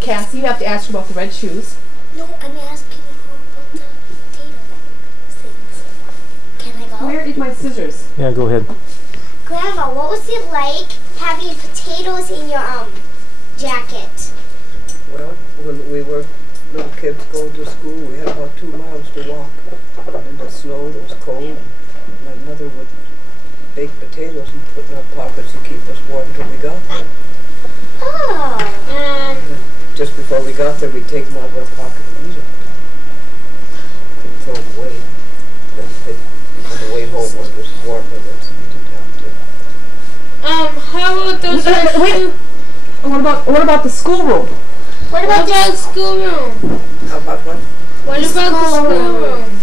Cassie, you have to ask about the red shoes. No, I'm asking her about the potato things. Can I go? Where is my scissors? Yeah, go ahead. Grandma, what was it like having potatoes in your jacket? Well, when we were little kids going to school, we had about 2 miles to walk. And in the snow, it was cold. My mother would bake potatoes and put in our pockets to keep us warm until we got there. Oh. Just before we got there, we'd take them out of our pocket and eat them. Couldn't throw them away. On the way home, it was warm with it, so we didn't have to. How about those? Wait. What about the schoolroom? What about the schoolroom? How about what? What about the schoolroom?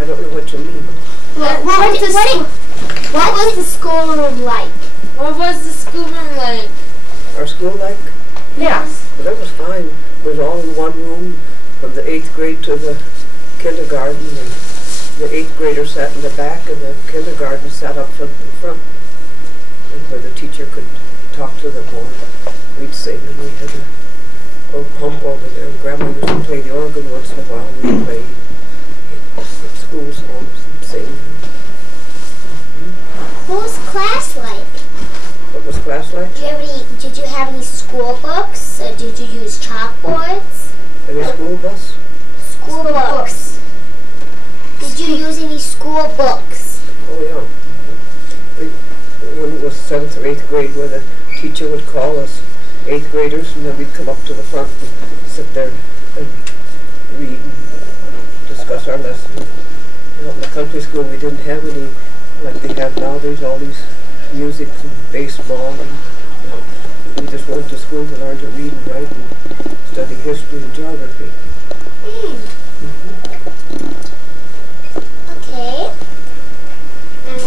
I don't know what you mean. What was the schoolroom like? What was the schoolroom like? Our school like? Yes. Well, that was fine. It was all in one room from the 8th grade to the kindergarten, and the 8th graders sat in the back and the kindergarten sat up in front, and where the teacher could talk to them more. We'd sing, and we had a little pump over there, and Grandma used to play the organ once in a while. We'd play school songs and sing. What was class like? What was class like? Did you have any school books? Or did you use chalkboards? Any school bus? School books. Did you use any school books? Oh yeah. When it was 7th or 8th grade, where the teacher would call us 8th graders, and then we'd come up to the front and sit there and read and discuss our lessons. You know, in the country school, we didn't have any like they have now. There's all these music and baseball, and we just went to school to learn to read and write and study history and geography. Okay.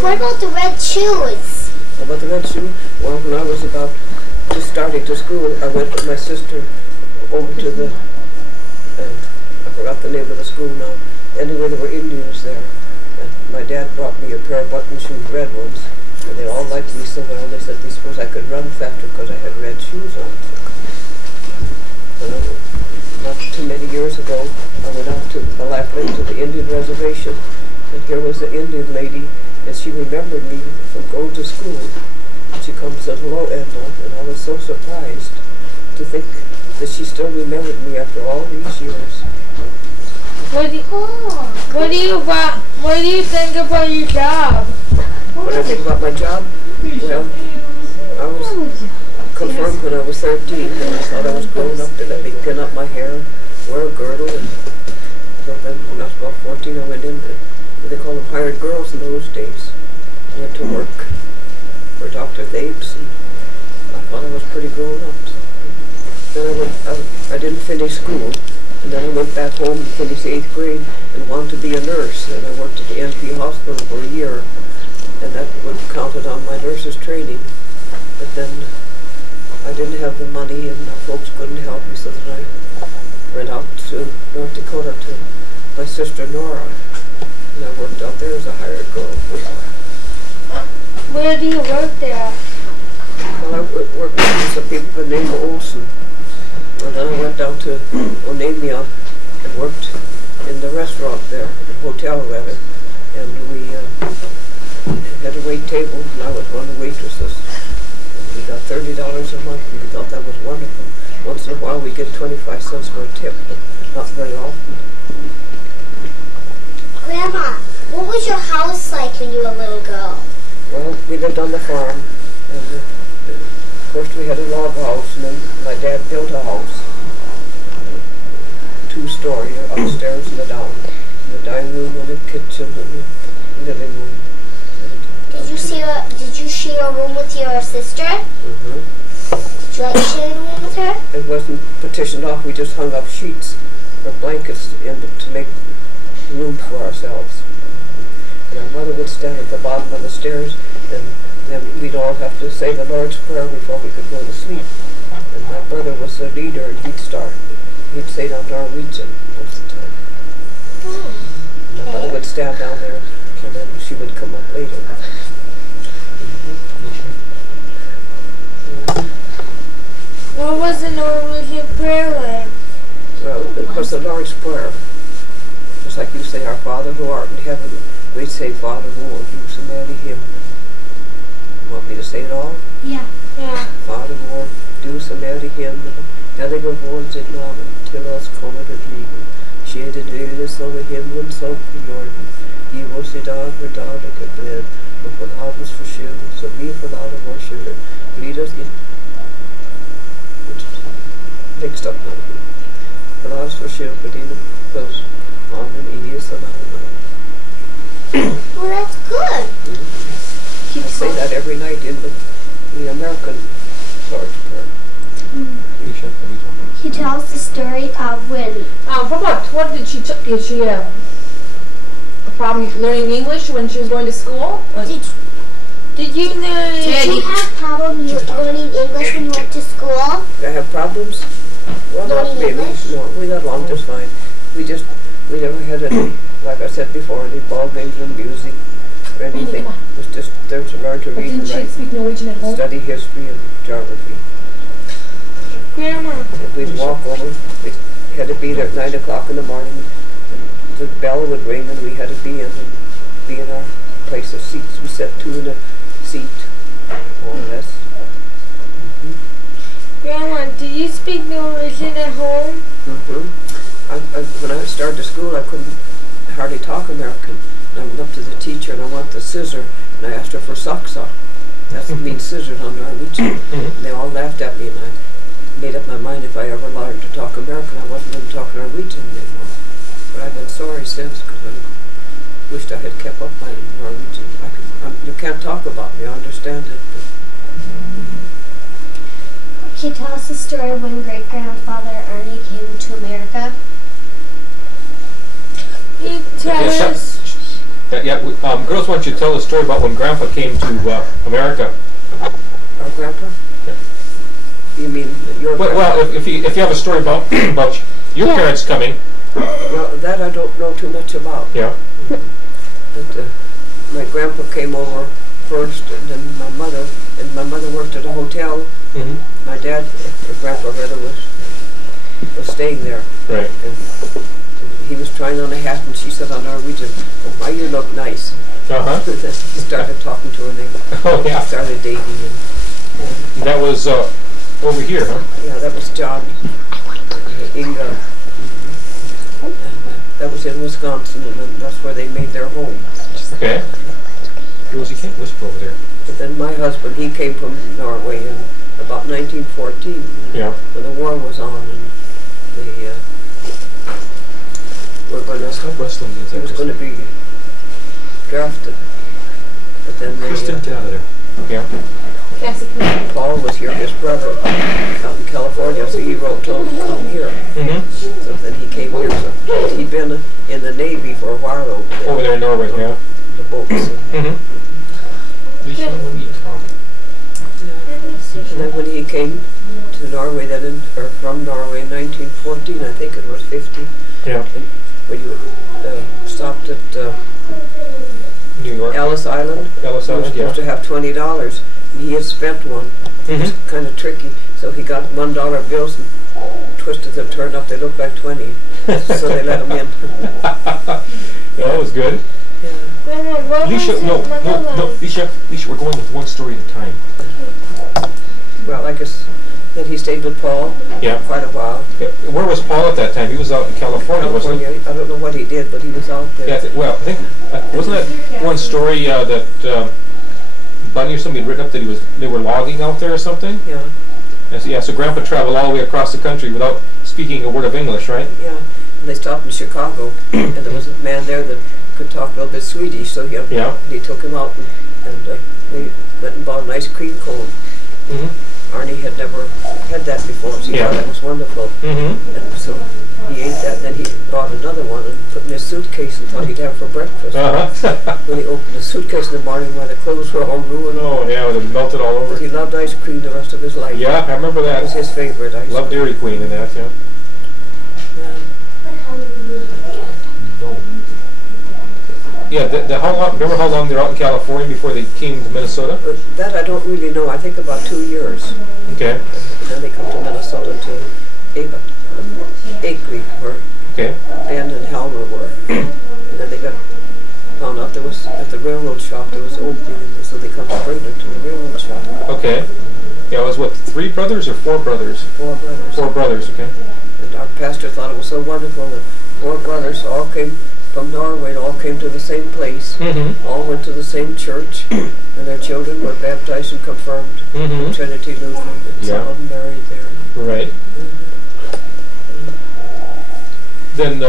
What about the red shoes? About the red shoe? Well, when I was about just starting to school, I went with my sister over to the, I forgot the name of the school now. Anyway, there were Indians there. And my dad brought me a pair of button shoes, red ones. And they all liked me so well, they said they suppose I could run faster because I had red shoes on. And not too many years ago, I went out to Malacca to the Indian reservation, and here was the Indian lady, and she remembered me from going to school. And she comes and said, "Hello, Edna," and I was so surprised to think that she still remembered me after all these years. What do you think about your job? What do I think about my job? Well, I was confirmed when I was 13, and I thought I was grown up. They let me pin up my hair, wear a girdle, and so then when I was about 14, I went in, they called them hired girls in those days. I went to work for Dr. Thapes, and I thought I was pretty grown up. So then I didn't finish school, and then I went back home and finished 8th grade and wanted to be a nurse, and I worked at the NP hospital for a year, and that would counted on my nurse's training. But then I didn't have the money, and my folks couldn't help me, so then I went out to North Dakota to my sister Nora, and I worked out there as a hired girl for a while. Where do you work there? Well, I worked with some people named Olson, and then I went down to Onamia and worked in the restaurant there, the hotel rather, and we had a wait table, and I was one of the waitresses. And we got $30 a month, and we thought that was wonderful. Once in a while we get 25 cents for a tip, but not very often. Grandma, what was your house like when you were a little girl? Well, we lived on the farm, and first we had a log house, and then my dad built a house, 2-story, upstairs and down. The dining room and the kitchen and the living room. Did you share a room with your sister? Mm-hmm. Did you like sharing a room with her? It wasn't partitioned off. We just hung up sheets or blankets in to make room for ourselves. And our mother would stand at the bottom of the stairs, and then we'd all have to say the Lord's Prayer before we could go to sleep. And my brother was the leader, and he'd start. He'd say it on Norwegian most of the time. My mother would stand down there, and then she would come up later. What was the Norwegian prayer like? Well, it was the Lord's Prayer. Just like you say, Our Father who art in heaven, we'd say, Father vår, du som är i himlen. Want me to say it all? Yeah. Yeah. Fader vår, du som är i himlen, hellige vår ditt namn, till oss kommer det livet. Ske din vilja som i himlen som på jorden. Giv oss idag vårt dagliga bröd, och förlåt oss för skuld, som vi förlåter våra skyldiga. Led oss inte. Mixed up now. Förlåt oss för skuld, för dina puss. Amen i Jesu namn. Well, that's good. I say that every night in the American Lord's Prayer. He tells the story of when What did she have a problem learning English when she was going to school? Did you know? did you have problem learning English when you went to school? Did I have problems? Well, not Learning really. English? No, we got along just fine. We never had any, like I said before, any ball games or music or anything. It was just there to learn to But read didn't and she write, speak Norwegian at home? study history and geography. Grandma. And we'd walk over. We had to be there at 9 o'clock in the morning, and the bell would ring, and we had to be in our place of seats. We sat two in a seat, more or less. Grandma, do you speak Norwegian at home? When I started school, I couldn't hardly talk American. And I went up to the teacher, and I wanted the scissor, and I asked her for saksa. That means scissors on Norwegian. And they all laughed at me, and I made up my mind if I ever learned to talk American, I wasn't going to talk Norwegian anymore. But I've been sorry since, because I wished I had kept up my Norwegian. You can't talk about me, I understand it. But Can you tell us the story of when great-grandfather Ernie came to America? You tell us. Girls, why don't you tell the story about when Grandpa came to America? our grandpa? Yeah. You mean your grandpa? Well, if you have a story about your parents coming. Well, that I don't know too much about. Yeah. But my grandpa came over first, and then my mother worked at a hotel. My dad, or grandpa rather, was staying there. Right. And he was trying on a hat, and she said on Norwegian, "Oh, my, you look nice." He started talking to her, and they started dating. And that was over here, huh? yeah, that was John, Inga. And that was in Wisconsin, and then that's where they made their home. Okay. Girls, you can't whisper over there. But then my husband, he came from Norway in about 1914, Yeah. when the war was on, and they were going to. Stop wrestling against He that. was going to be drafted, but then they. Kristen, get out of there. Yeah. Cassie, come here. Paul was here, his brother, out in California, so he wrote to him to come here. So then he came here. So he'd been in the Navy for a while Over there in Norway, yeah. The boats. And then when he came to Norway, from Norway in 1914, I think it was 50. Yeah. And when you stopped at New York. Ellis Island, Ellis he was Island, supposed to have $20, and he had spent one. It was kind of tricky, so he got $1 bills and twisted them, turned up. They looked like 20, so they let him in. That was good. Yeah. Grandma, what Alicia, was no, your motherland? Alicia, we're going with one story at a time. Well, I guess then he stayed with Paul Yeah. quite a while. Yeah. Where was Paul at that time? He was out in California, wasn't he? I don't know what he did, but he was out there. Yeah, I think wasn't that one story that Bunny or somebody had written up that they were logging out there or something? Yeah, And so Grandpa traveled all the way across the country without speaking a word of English, right? yeah. And they stopped in Chicago, and there was a man there that could talk a little bit Swedish, so he took him out, and they went and bought an ice cream cone. Arnie had never had that before, so he thought that was wonderful. And so he ate that, and then he bought another one and put in his suitcase and thought he'd have it for breakfast. Uh-huh. When he opened the suitcase in the morning, why the clothes were all ruined. Oh, yeah, it would have melted all But over. he loved ice cream the rest of his life. Yeah, I remember That was that. his favorite ice Loved cream. Dairy Queen and that, yeah. Yeah. Yeah, how long, remember how long they're out in California before they came to Minnesota? But that I don't really know. I think about 2 years. Okay, And then they come to Minnesota to Akeley, where okay. Ben and Helmer were. And then they found out there was, at the railroad shop, there was opening, and so they come to Brainerd to the railroad shop. Okay. Yeah, it was what, 3 brothers or 4 brothers? 4 brothers. 4 brothers, okay. And our pastor thought it was so wonderful that 4 brothers all came from Norway, and all came to the same place. Mm-hmm. All went to the same church, and their children were baptized and confirmed Mm-hmm. in Trinity Lutheran, and Yeah. some of them married there. Right. Then,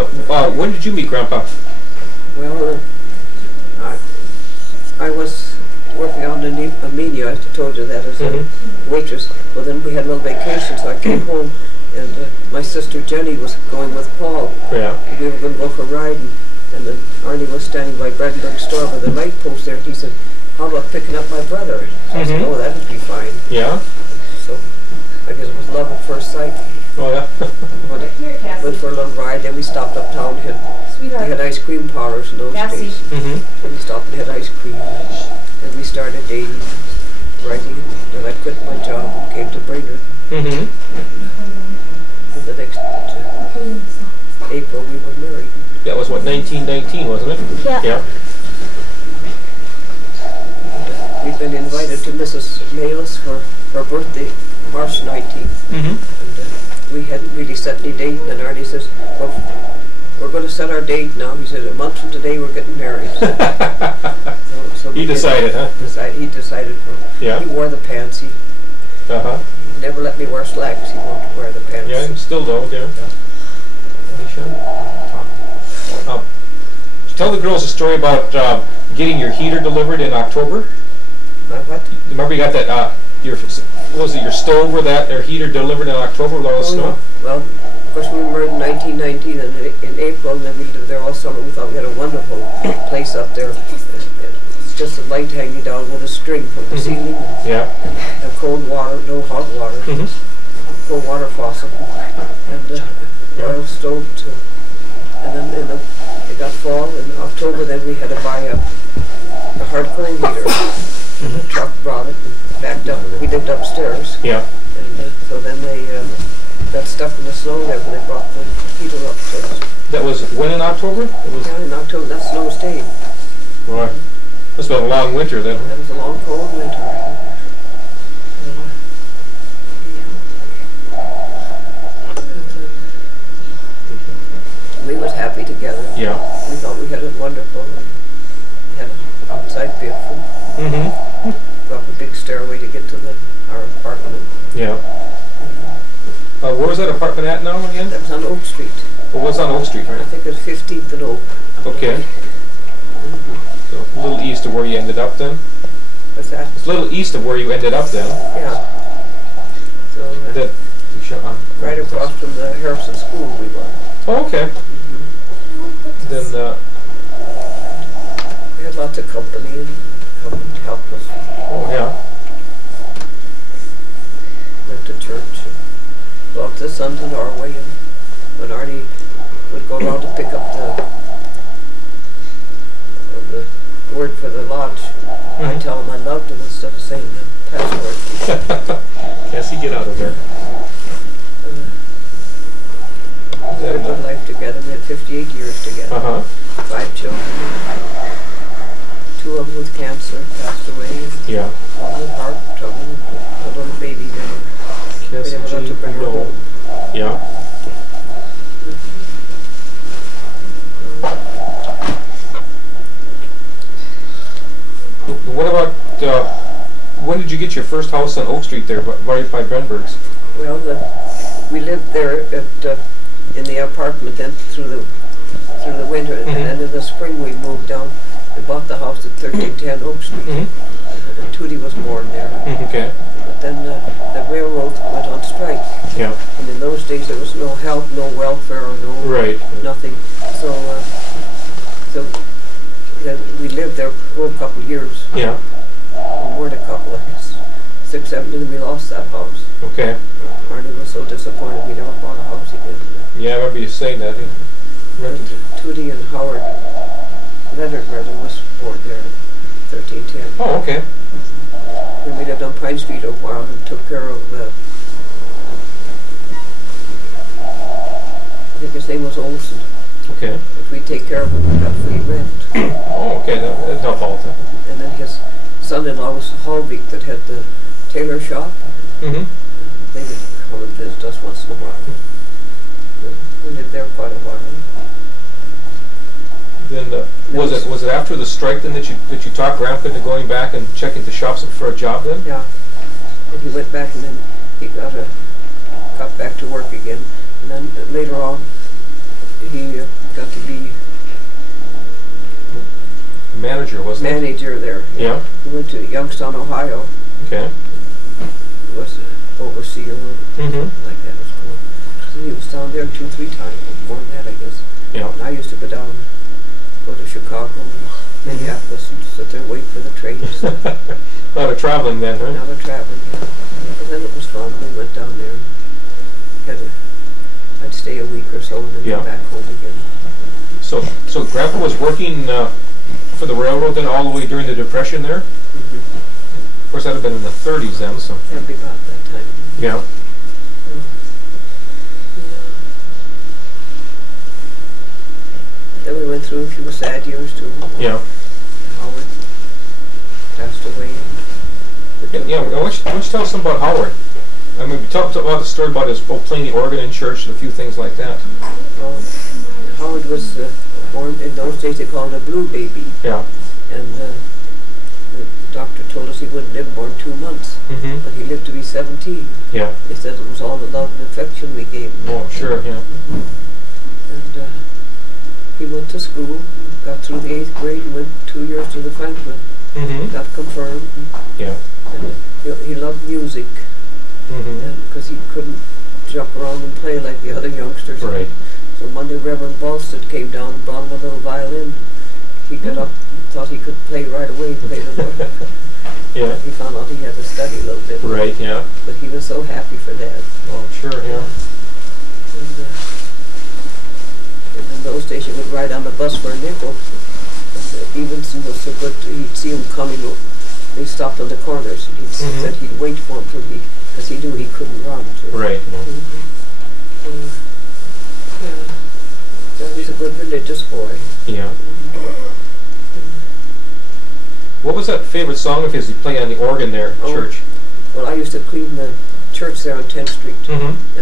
when did you meet Grandpa? Well, I was working on the Amelia, I told you that, as a waitress. Well, then we had a little vacation, so I came home, and my sister Jenny was going with Paul. Yeah. We were going to go for a ride, and then Arnie was standing by Brandenburg store by the light post there, and he said, how about picking up my brother? So I said, oh, that would be fine. Yeah? So I guess it was love at first sight. Oh, yeah. Went for a little ride, then we stopped uptown. They Sweetheart. had ice cream parlors in those Cassie. days. Mm-hmm. And we stopped and had ice cream. And we started dating, writing. Then I quit my job and came to Brainerd. Mm-hmm. And the next April we were married. That was what, 1919, wasn't it? Yeah. Yeah. And, we've been invited to Mrs. Mayles for her birthday, March 19th. Mm-hmm. And we hadn't really set any date, and then Arnie says, well, we're going to set our date now. He said, a month from today we're getting married. So He we decided, huh? He decided for, Yeah. he wore the pants. He Uh-huh. never let me wear slacks. He won't wear the pants. Yeah, and still don't, yeah. Tell the girls a story about getting your heater delivered in October. My what? Remember you got that, what was it, your stove or that, or heater delivered in October with all the snow? Yeah. Well, of course we were married in 1919, and in April, and then we lived there all summer. We thought we had a wonderful place up there. It's just a light hanging down with a string from the ceiling. Yeah. And cold water, no hot water. Mm-hmm. Full water faucet. And oil stove too. And then it got fall. In October, then we had to buy a hard coal heater. And the truck brought it and backed up. We lived upstairs. Yeah. And so then they got stuck in the snow there when they brought the heater up to us. That was when in October? It was, Yeah, in October, that snow stayed. right. Must have been a long winter then. That was a long, cold winter. We was happy together. Yeah. We thought we had it wonderful. We had an outside biff and Mm-hmm. up a big stairway to get to our apartment. Yeah. Where was that apartment at now again? That was on Oak Street. Well, what's on Oak Street, I right? think it was 15th and Oak. Okay. So a little east of where you ended up then? What's that? It's a little east of where you ended up then. Yeah. So That, you shut on. right across from the Harrison School we were. Oh, okay. Then, We had lots of company and helped us. oh yeah. Went to church and brought the son to Norway, and when Arnie would go around to pick up the word for the lodge, I'd tell him I loved him instead of saying the password. Can't see get out of there. We had a good life together. We had 58 years together. Uh-huh. 5 children. 2 of them with cancer passed away. And Yeah. 1 with heart trouble. And a little baby there. We never got to bring her home. Yeah. What about, when did you get your first house on Oak Street there, right by Brenberg's? Well, we lived there in the apartment then through the winter, and then in the spring we moved down and bought the house at 1310 Oak Street. And Tootie was born there. Okay. But then the railroad went on strike. Yeah. And in those days there was no help, no welfare, no Right. nothing. So, so then we lived there for a couple of years. Yeah. More than a couple, I guess. 6, 7, and then we lost that house. Okay. Arnie was so disappointed we never bought a house again. Yeah, I remember you saying that. Rented. Tootie and Howard Leonard brother was born there in 1310. Oh, okay. And we lived on Pine Street a while and took care of I think his name was Olson. Okay. If we take care of him, we got free rent. Oh, okay. That's no fault. And then his son-in-law was Holbeek that had the tailor shop. Mm-hmm. They would come and visit us once in a while. We lived there quite a while. Then was it after the strike then that you talked Grandpa into going back and checking the shops for a job then? Yeah. And he went back and then he got back to work again. And then later on he got to be Manager, wasn't it? manager there. Yeah. He went to Youngstown, Ohio. Okay. He was an overseer, Mm-hmm. like that was cool. So he was down there 2, 3 times, more than that I guess. Yeah. And I used to go down, go to Chicago, Minneapolis, and sit there and wait for the trains. A lot of traveling then, huh? Now they're traveling, yeah. But then it was fun. We went down there and I'd stay a week or so and then Yeah. go back home again. So Grandpa was working for the railroad then all the way during the Depression there? Of course, that had been in the 30s then, so. That'd be about that time. Yeah. Then we went through a few sad years too. Yeah. Howard passed away. Yeah, why don't you tell us something about Howard? I mean, we talked about the story about his playing the organ in church and a few things like that. Well, Howard was born, in those days they called him a blue baby. Yeah. And the doctor told us he wouldn't live more than 2 months. Mm-hmm. But he lived to be 17. Yeah. They said it was all the love and affection we gave him. Oh, sure, yeah. And he went to school, got through the 8th grade, and went 2 years to the Franklin. Mm-hmm. Got confirmed. Yeah. And he loved music, Mm-hmm. because he couldn't jump around and play like the other youngsters. Right. So one day Reverend Balsted came down and brought him a little violin. He got up and thought he could play right away, play the note. Yeah. He found out he had to study a little bit. Right, yeah. But he was so happy for that. Oh, sure, yeah. And in those days you would ride on the bus for a nickel. Evenson was so good, he'd see him coming. They stopped on the corners, and said he'd wait for him till because he knew he couldn't run. So. Right, yeah. Yeah, he's a good religious boy. Yeah. What was that favorite song of his he played on the organ there at church? Well, I used to clean the church there on 10th Street, Mm-hmm.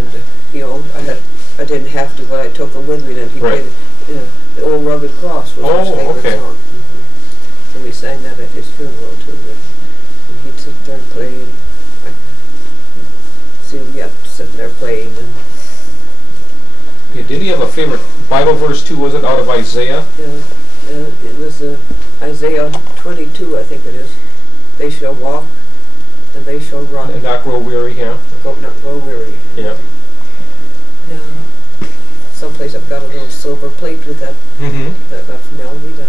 and I didn't have to, but I took him with me, and he Right. played the Old Rugged Cross was his favorite okay. song. So we sang that at his funeral too. And he'd sit there and play, and I see him yet sitting there playing. And Yeah, didn't he have a favorite Bible verse too? Was it out of Isaiah? it was Isaiah 22, I think it is. They shall walk, and they shall run, And not grow weary, yeah. not grow weary. Yeah. Yeah. Someplace I've got a little silver plate with that. Mm-hmm. That got from Alveda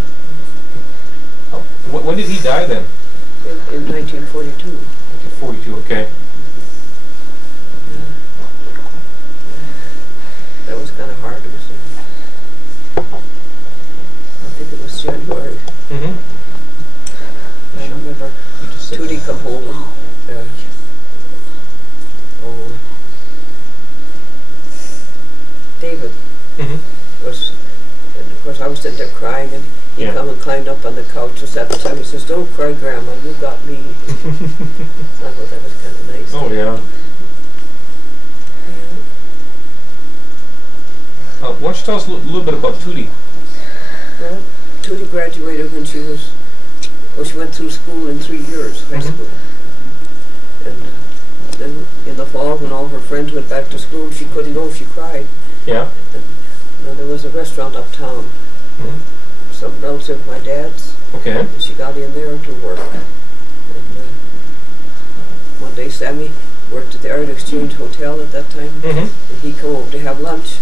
When did he die then? in 1942. 1942, okay. That was kind of hard. It was, I think it was January. Mm-hmm. I remember Tootie come home. David was, and of course I was sitting there crying, and he come and climbed up on the couch and sat beside me and says, "Don't cry, Grandma, you got me." I thought that was kind of nice. Oh, yeah. Why don't you tell us a little bit about Tootie? Well, Tootie graduated when she was, she went through school in 3 years, high school. And then in the fall, when all her friends went back to school, she couldn't go, she cried. Yeah. And then there was a restaurant uptown, some relative of my dad's, Okay. and she got in there to work. And one day Sammy worked at the Art Exchange Hotel at that time. Mm-hmm. And he come over to have lunch.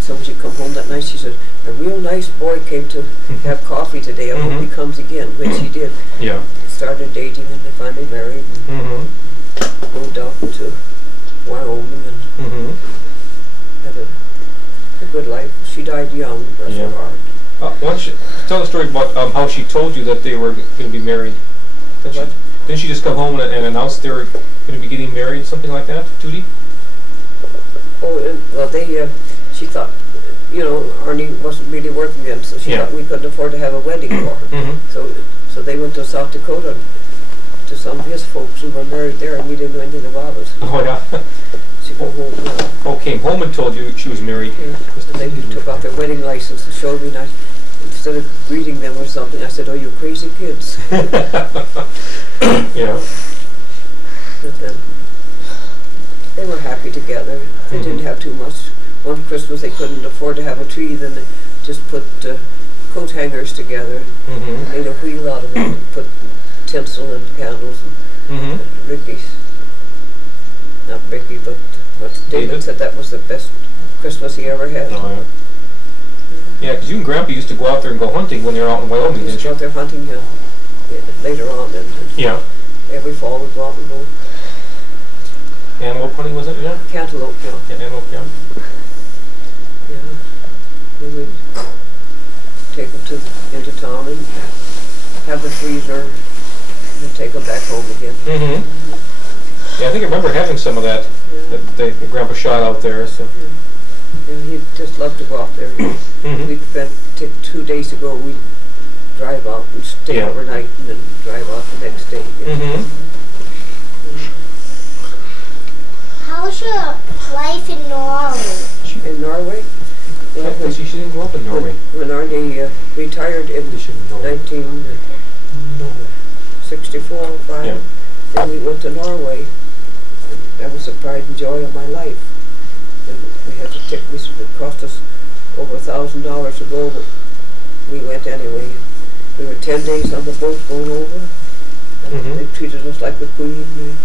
So when she come home that night, she said, a real nice boy came to have coffee today. I hope he comes again, which he did. Yeah. Started dating and they finally married and Mm-hmm. moved out to Wyoming and Mm-hmm. had a good life. She died young, bless Yeah. her heart. Why don't you tell the story about how she told you that they were going to be married? Didn't she just come home and announce they were going to be getting married, something like that, Tootie? Oh, and, well, she thought, Arnie wasn't really working then, so she thought we couldn't afford to have a wedding for her. Mm-hmm. So they went to South Dakota to some of his folks and were married there, and we didn't know anything about it. Oh, yeah. She came home, Came home and told you she was married. yeah. And they took out their wedding license and showed me, and instead of greeting them or something, I said, oh, you crazy kids. Yeah. But then they were happy together. They didn't have too much. One Christmas they couldn't afford to have a tree, then they just put coat hangers together Mm-hmm. and made a wheel out of it and put tinsel and candles. Mm-hmm. Not Ricky, but David said that was the best Christmas he ever had. Oh, yeah. Yeah, because you and Grandpa used to go out there and go hunting when they were out in Wyoming, We didn't used to go you? out there hunting later on, and Yeah. every fall we'd go out and go Antelope hunting, was it? Yeah. cantaloupe, Yeah, antelope, yeah. yeah. Then we'd take them into town and have the freezer and take them back home again. Mm-hmm. Yeah, I think I remember having some of that Yeah. that Grandpa shot out there. So. Yeah, he just loved to go out there. Mm-hmm. We'd take 2 days to go. We'd drive out and stay overnight and then drive out the next day. Mm-hmm. How's your life in Norway? In Norway, well, Yeah, she didn't grow up in Norway. when Arnie retired in They shouldn't know. 1964 or 5, Yeah. then we went to Norway. And that was the pride and joy of my life. And we had to take, it cost us over $1,000 to go, but we went anyway. We were 10 days on the boat going over, and they treated us like a queen.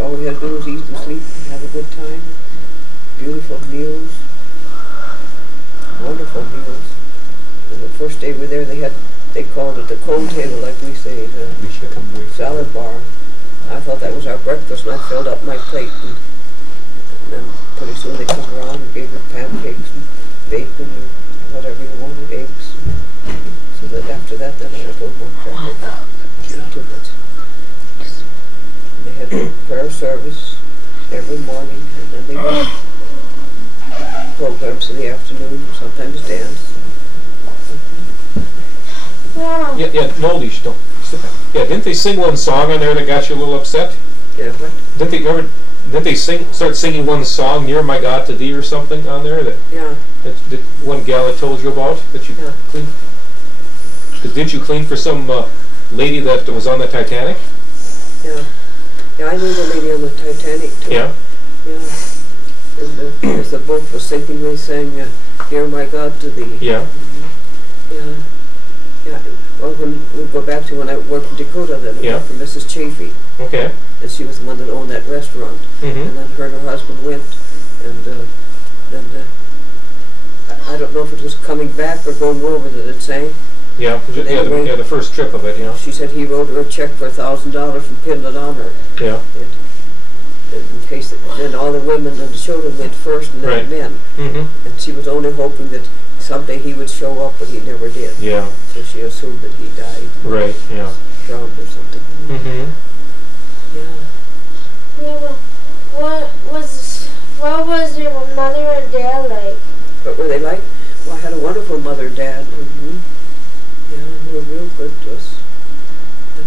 All we had to do was eat and sleep and have a good time. Beautiful meals, wonderful meals. And the first day we were there, they called it the cold table, like we say, the salad bar. I thought that was our breakfast, and I filled up my plate. And then pretty soon they took her on and gave her pancakes and bacon or whatever you wanted, eggs. So that after that, then I had a little more trouble. Not too much. And they had the prayer service every morning, and then they would programs in the afternoon, sometimes dance. Wow. Yeah, no, Leash, don't. Sit back. Yeah, didn't they sing one song on there that got you a little upset? Yeah, what? Didn't they start singing one song, Near My God to Thee or something on there that Yeah. that one gal I told you about that you cleaned? Because didn't you clean for some lady that was on the Titanic? Yeah. Yeah, I knew the lady on the Titanic too. Yeah. Yeah. And as the boat was sinking, they sang, Near My God to Thee. Yeah. Yeah. Yeah. Well, when we go back to when I worked in Dakota, then I worked for Mrs. Chafee, Okay. and she was the one that owned that restaurant. Mm-hmm. And then her and her husband went, and then I don't know if it was coming back or going over that it sang. Yeah. Anyway, The first trip of it. Yeah. She said he wrote her a check for $1,000 and pinned it on her. Yeah. In case then all the women and the children went first, and then the men. Mm-hmm. And she was only hoping that someday he would show up, but he never did. Yeah. So she assumed that he died. Right. Yeah. Drowned or something. Mm-hmm. Yeah. Yeah, but what was your mother and dad like? What were they like? Well, I had a wonderful mother and dad. Yeah, they were real good to us. And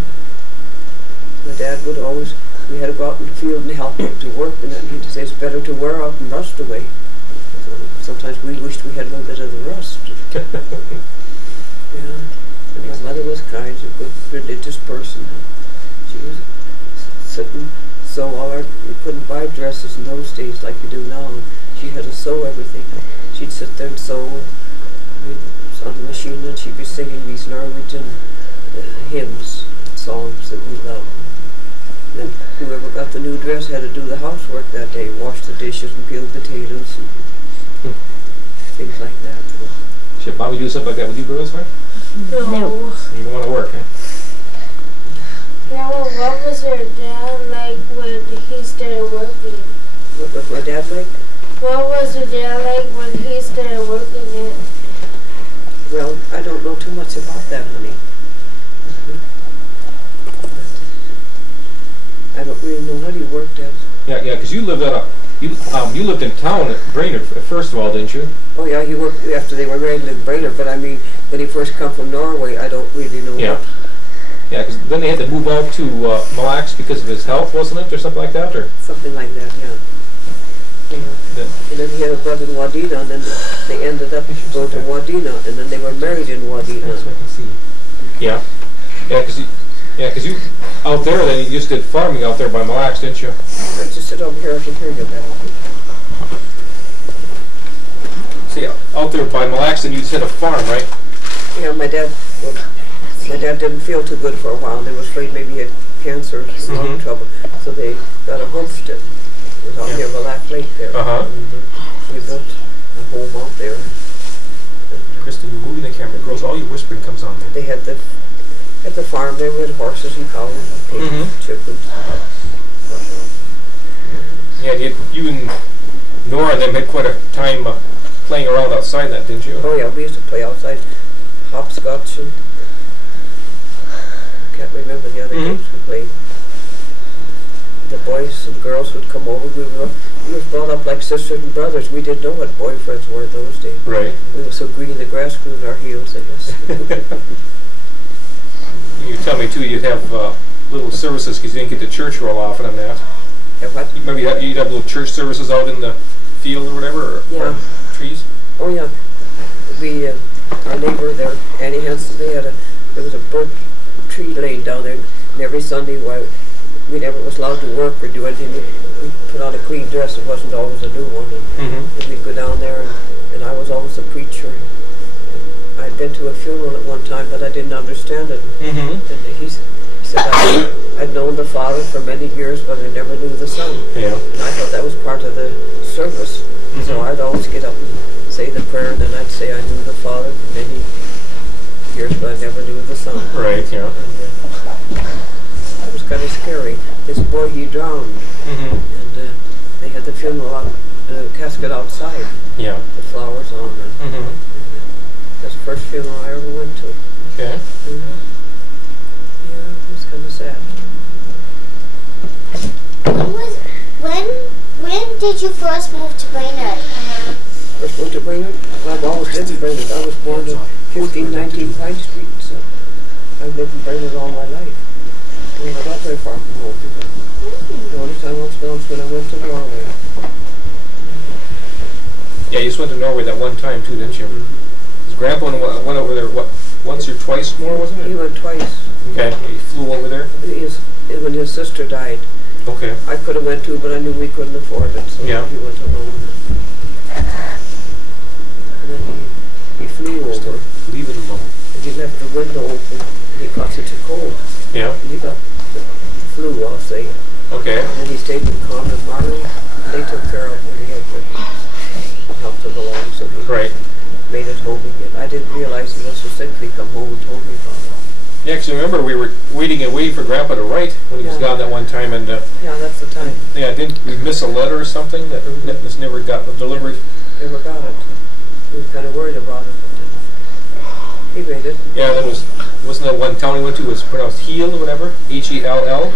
my dad would always, we had to go out in the field and help him to work, and then he'd say it's better to wear out and rust away. So sometimes we wished we had a little bit of the rust. Yeah. And my mother was kind, she was a good religious person. She was sitting, sew all our, we couldn't buy dresses in those days like you do now. And she had to sew everything. She'd sit there and sew on the machine, and she'd be singing these Norwegian hymns, songs that we loved. Then whoever got the new dress had to do the housework that day, wash the dishes and peel potatoes and things like that. Should Bobby do something like that with you girls, huh? No. You don't want to work, huh? Yeah, well, what was your dad like when he started working? What was my dad like? What was your dad like when he started working in? Well, I don't know too much about that, honey. I don't really know what he worked at. Yeah, because you lived at a you lived in town at Brainerd first of all, didn't you? Oh yeah, he worked after they were married in Brainerd, but I mean, when he first come from Norway, I don't really know Yeah. what. Yeah, because then they had to move out to Mille Lacs because of his health, wasn't it, or something like that, or? Something like that, yeah. Then, And then he had a brother in Wadena, and then they ended up going to Wadena, and then they were married in Wadena. so I can see. Yeah, because you out there then you just did farming out there by Mille Lacs, didn't you? I just sit over here, I can hear you better. See, out there by Mille Lacs, then you just had a farm, right? Yeah, my dad didn't feel too good for a while. They were afraid maybe he had cancer, lung trouble, so they got a homestead. It was out near Mille Lacs Lake there. We built a home out there. Kristen, you're moving the camera. Girls, all your whispering comes on there. They had the farm there. We had horses and cows and pigs, chickens. Yeah, you and Nora and them had quite a time playing around outside that, didn't you? Oh yeah, we used to play outside, hopscotch, and can't remember the other games we played. The boys and girls would come over. We were brought up like sisters and brothers. We didn't know what boyfriends were those days. Right. We were so green the grass grew in our heels, I guess. You tell me too, you'd have little services because you didn't get to church real often and that. Yeah, what? Maybe you'd have little church services out in the field or whatever, or trees. Oh yeah. We, our neighbor there, Annie Hansen, there was a bird tree laying down there, and every Sunday while we never was allowed to work or do anything, we put on a clean dress. It wasn't always a new one, and we'd go down there, and I was always a preacher. I'd been to a funeral at one time, but I didn't understand it. And he said I'd known the Father for many years, but I never knew the Son. Yeah. And I thought that was part of the service. So I'd always get up and say the prayer, and then I'd say I knew the Father for many years, but I never knew the Son. Right, yeah. And it was kind of scary. This boy, he drowned, and they had the funeral casket outside. Yeah. The flowers on it. That's the first funeral I ever went to. Okay. Yeah, it was kind of sad. When did you first move to Brainerd? First moved to Brainerd? Well, I've always lived in Brainerd. I was born in 1519 Pine Street, so I've lived in Brainerd all my life. Well, I got very far from home. The only time I was gone was when I went to Norway. Yeah, you just went to Norway that one time too, didn't you? His grandpa went over there, what, once or twice more, wasn't it? He went twice. Okay, he flew over there? When his sister died. Okay. I could have went too, but I knew we couldn't afford it, so he went alone. And then he flew over. Leave it alone. And he left the window open, and he got such a cold. Yeah. And he got the flu, I'll say. Okay. And then he stayed with Con and Marley, and they took care of him when he had to help him along, so he made it home again. I didn't realize he was so sick, he come home and told me about it. Yeah, because remember we were waiting and waiting for Grandpa to write when he was gone that one time, and yeah, that's the time. Yeah, didn't we miss a letter or something that was never got delivered? Never got it. He was kind of worried about it, but he made it. Yeah, then wasn't that one town he went to was pronounced Heel or whatever, H-E-L-L.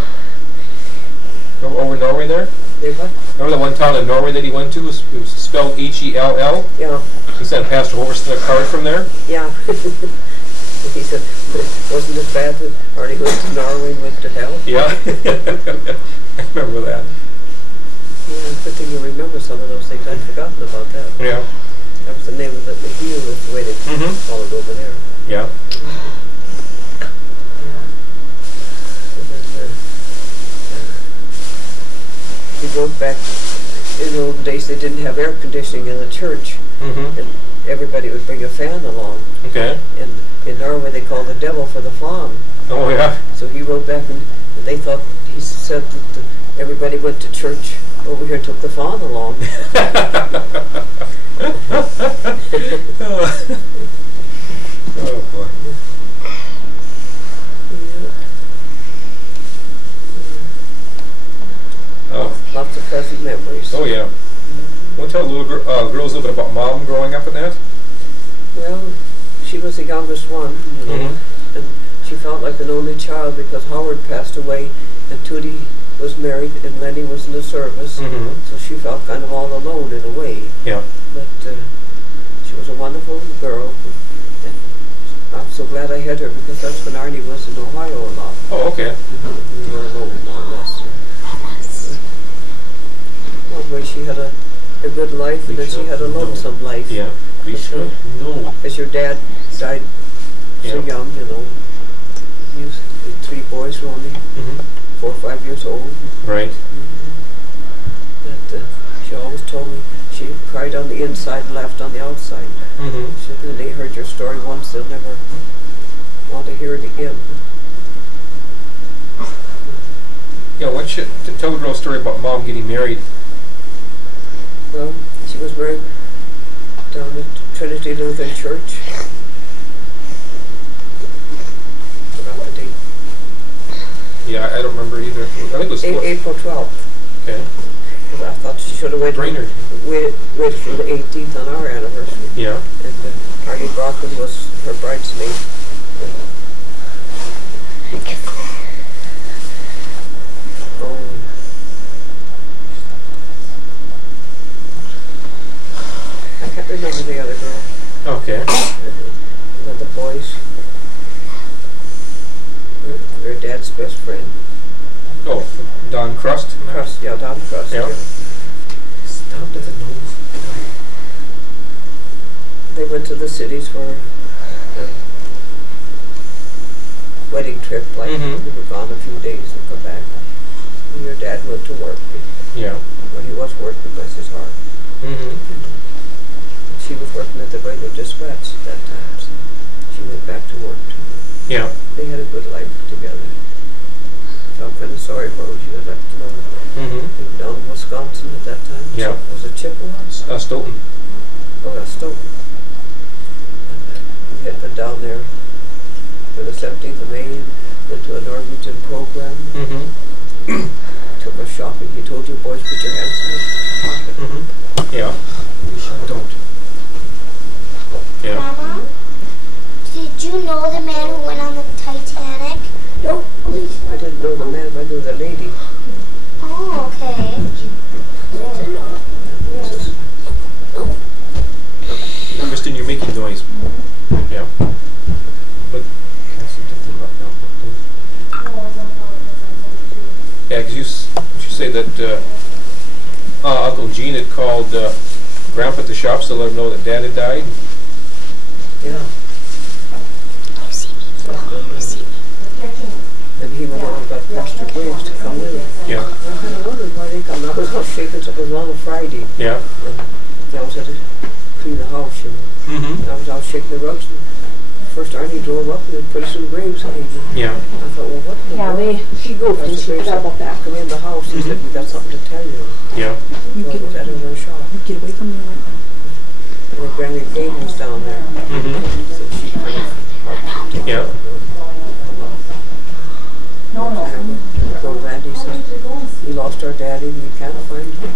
Over Norway there. What? Remember that one town in Norway that he went to? It was spelled H-E-L-L. Yeah. He sent Pastor Hoverson a card from there. Yeah. He said, wasn't it bad that Artie went to Norway and went to hell? Yeah. I remember that. Yeah, good thing you remember some of those things. I'd forgotten about that. Yeah. That was the name of it. The Heel was the way they called it over there. Yeah. And then we went back. In the old days, they didn't have air conditioning in the church. And everybody would bring a fan along. Okay. And in Norway, they call the devil for the fawn. Oh, yeah. So he wrote back, and they thought, he said that everybody went to church over here, took the fawn along. Oh boy. Oh. Lots of pleasant memories. Oh yeah. Want to tell little girls a little bit about Mom growing up and that? Well, she was the youngest one, you know, and she felt like an only child because Howard passed away and Tootie was married and Lenny was in the service, so she felt kind of all alone in a way. Yeah. But she was a wonderful girl, and I'm so glad I had her because that's when Arnie was in Ohio a lot. Oh, okay. We were alone, more or less. One way she had a good life, and then she had a lonesome life. Yeah. Lisa? No. Because your dad died so young, you know. You, the 3 boys were only 4 or 5 years old. Right. But she always told me she cried on the inside and laughed on the outside. She said when they heard your story once, they'll never want to hear it again. Yeah, why don't you tell the girl a story about Mom getting married? Well, she was married down at Trinity Lutheran Church. Forgot the date. Yeah, I don't remember either. I think it was April 12th. Okay. Because I thought she should have waited for the 18th on our anniversary. Yeah. And Arnie Brockman was her bridesmaid. I can't remember the other girl. Okay. And then the boys. Her dad's best friend. Oh, Don Crust? Crust, yeah, Don Crust. Yeah. Stop to the nose. They went to the cities for a wedding trip, like they were gone a few days and come back. And your dad went to work. Yeah. Well, he was working, bless his heart. She was working at the Greater Dispatch at that time, so she went back to work too. Yeah. They had a good life together. Felt kind of sorry for her when she got left alone. They were down in Wisconsin at that time. Yeah. Was it Chippewa? Stoughton. Oh, yeah, Stoughton. And we had been down there for the 17th of May and went to a Norwegian program. Took us shopping. He told you boys, put your hands in his pocket. Yeah. Don't. Yeah. Mama, did you know the man who went on the Titanic? No, I didn't know the man, I knew the lady. Oh, okay. Kristen, you're making noise. Yeah. But yeah, because you say that Uncle Gene had called Grandpa at the shops to let him know that Dad had died. Yeah. And he went over and got Pastor Graves to come in. Yeah. I kind of wondered why they come. I was all shaking, so it was on a Friday. Yeah. And I was at to clean the house, you know. And I was out shaking the rugs. And first Arnie drove up and then pretty soon Graves came. Yeah. I thought, well, what in the world? she goes Pastor Graves said, come in the house. He said, we got something to tell you. Yeah. Well, I was at him in a shop. Get away from me right now. And then Granny Kane was down there. So she kind of helped take care of her. Poor Randy said, we lost our daddy and we can't find him.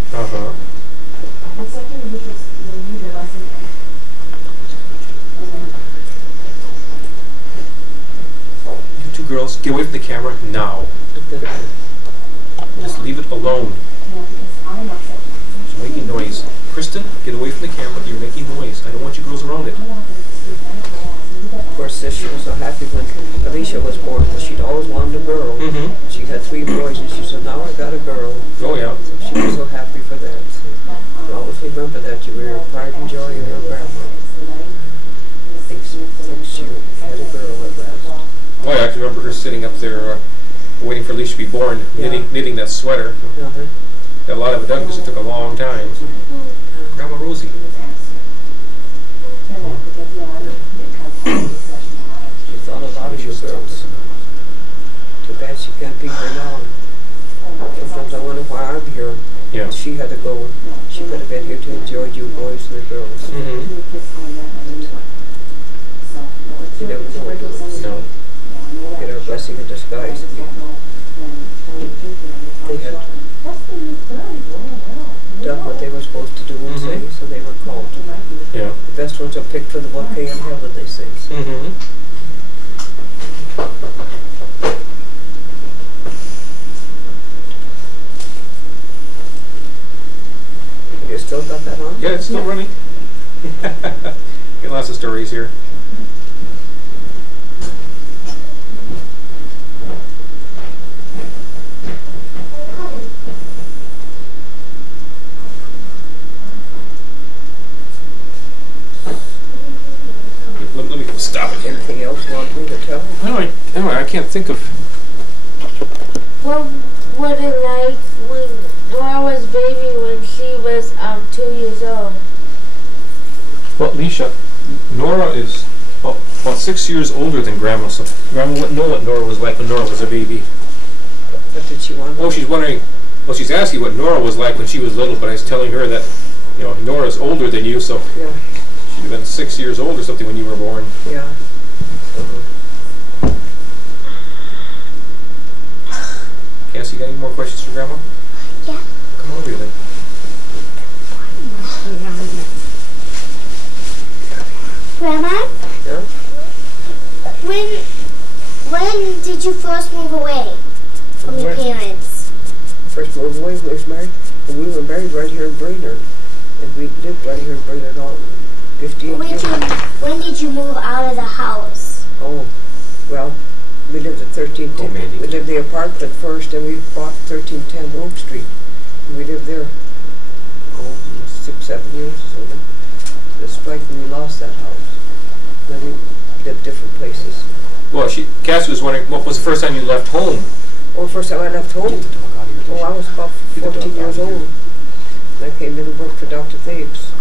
You two girls, get away from the camera now. Just leave it alone. It's making noise. Kristen, get away from the camera. You're making noise. I don't want you girls around it. Of course, she was so happy when Alicia was born because she'd always wanted a girl. She had 3 boys and she said, now I got a girl. Oh, yeah. So she was so happy for that. So you always remember that you were your pride and joy of your grandma. Thinks she had a girl at last. Oh, yeah, I can remember her sitting up there waiting for Alicia to be born, knitting that sweater. Got a lot of it done because it took a long time. Grandma Rosie. She thought a lot of you girls. she can't be here now. Sometimes I wonder why I'm here. Yeah. She had to go, and she could have been here to enjoy you boys and the girls. Mm-hmm. You never know. No. Get our blessing in disguise. They had done what they were supposed to do and say, so they were called. Yeah. The best ones are picked for the bouquet in heaven, they say. Mm-hmm. You still got that on? Yeah, it's still running. Get lots of stories here. Let me stop it here. Anything else you want me to tell? I can't think of. What was it like when Nora was baby when she was 2 years old? Well, Leisha, Nora is about 6 years older than Grandma, so Grandma wouldn't know what Nora was like when Nora was a baby. What did she want? Oh, she's wondering. Well, she's asking what Nora was like when she was little, but I was telling her that, Nora's older than you, so Yeah, she'd have been 6 years old or something when you were born. yeah. Cassie, got any more questions for Grandma? Yeah. Come over here then. Grandma, Yeah? when did you first move away from your parents? First moved away, we was married, and we were married right here in Brainerd. And we lived right here in Brainerd all 58 years. When did you move out of the house? Oh, well, we lived at 1310. Go, Mandy. We lived in the apartment first, and we bought 1310 Oak Street. And we lived there, 6, 7 years or so. Then the strike when we lost that house. Then we lived different places. Well, Cassie was wondering, what was the first time you left home? Oh, the first time I left home, Get the dog out of here, oh, I was about Get the 14 dog years out of here. old. And I came in and worked for Dr. Thapes.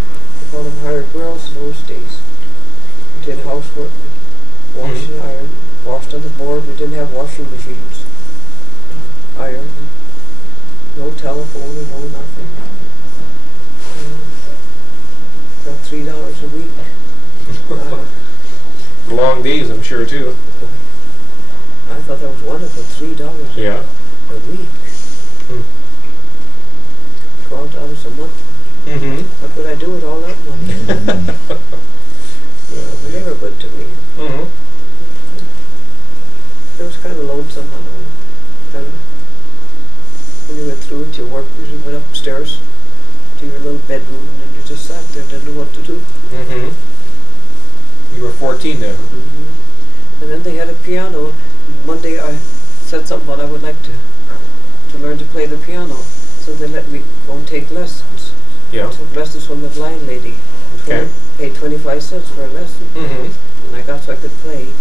They called them hired girls in those days. We did housework, wash and iron, washed on the board. We didn't have washing machines. Iron, no telephone, and no nothing. Got $3 a week. Long days, I'm sure, too. I thought that was wonderful, $3 Yeah. a week. $12 a month. Mm-hmm. What would I do with all that money? They were good to me. Mm-hmm. It was kind of lonesome, I know. Kind of, when you went through it, you usually went upstairs to your little bedroom, and then you just sat there, didn't know what to do. Mm-hmm. You were 14 then. And then they had a piano. One day I said something about I would like to learn to play the piano, so they let me go and take lessons. Yeah. Took lessons from the blind lady. Okay. Paid 25 cents for a lesson. Mm-hmm. And I got so I could play.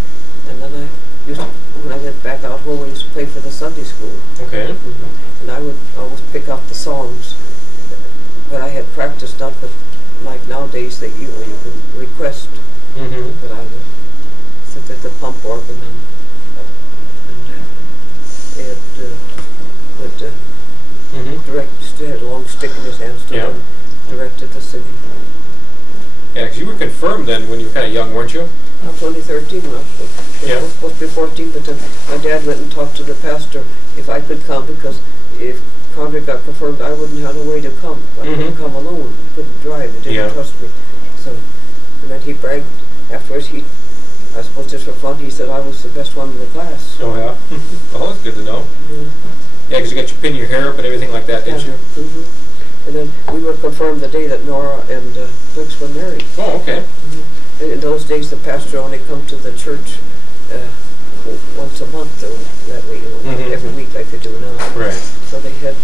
And then I used to, when I went back out home, I used to play for the Sunday school. Okay. And I would always pick out the songs that I had practiced, not with, like nowadays that you can request. Mm-hmm. But I would sit at the pump organ and Ed would direct, had a long stick in his hand, stood and directed the singing. Yeah, because you were confirmed then when you were kind of young, weren't you? I was only 13 when I was supposed to be 14, but then my dad went and talked to the pastor if I could come, because if Conrad got confirmed, I wouldn't have a way to come. I couldn't come alone. I couldn't drive. He didn't trust me. So, and then he bragged afterwards. I suppose just for fun, he said I was the best one in the class. Oh, yeah? Well, that's good to know. Yeah, because you got your pin in your hair up and everything like that, didn't you? And then we were confirmed the day that Nora and Blix were married. Oh, okay. And in those days, the pastor only come to the church once a month, or that way, every week like they do now. Right. So they had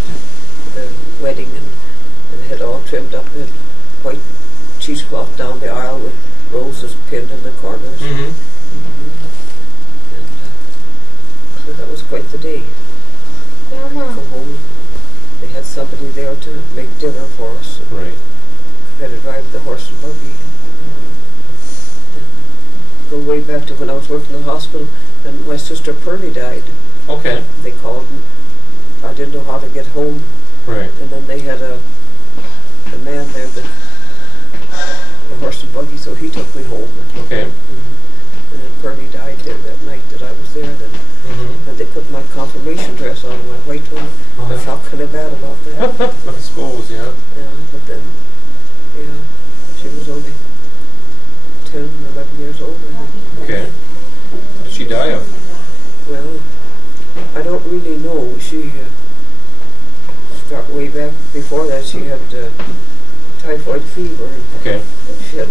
the wedding, and they had all trimmed up in white cheesecloth down the aisle with roses pinned in the corners. And so that was quite the day. Grandma. Come home. They had somebody there to make dinner for us. Right. Had to drive the horse and buggy. go way back to when I was working in the hospital, and my sister Pearlie died. Okay. They called, and I didn't know how to get home. Right. And then they had a man there that a horse and buggy, so he took me home. Okay. And then Pearlie died there that night that I was there. Then and they put my confirmation dress on, my white one. I felt kind of bad about that. I suppose, yeah. Yeah, but then, yeah, she was only 10 or 11 years old, I think. Okay. What did she die of? Well, I don't really know. She way back before that, she had typhoid fever. Okay. She had